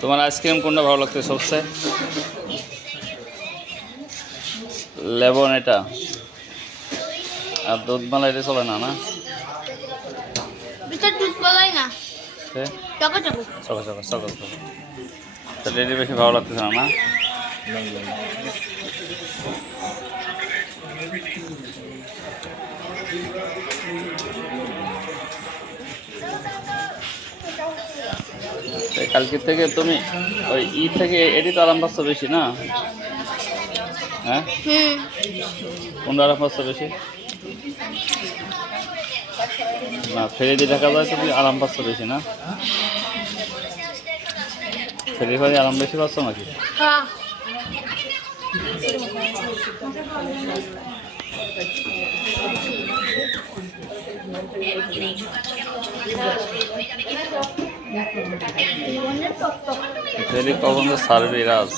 তোমার আইসক্রিম কোনটা ভালো লাগছে সবচেয়ে? লেবন এটা। আর দুধ মালা এটা চলে না না? এটি বেশি ভালো লাগতেছে না না? কালকে থেকে তুমি ওই ই থেকে এটি তো আরাম পাচ্ছ বেশি না? হ্যাঁ? কোনটা আরাম পাচ্ছ বেশি? না ফেরি দিয়ে দেখা যায় তুমি আরাম পাচ্ছ বেশি না? ফেরি ফারি আরাম বেশি পাচ্ছ নাকি? হ্যাঁ। ফেরি কখন তো সার্ভি রাজ?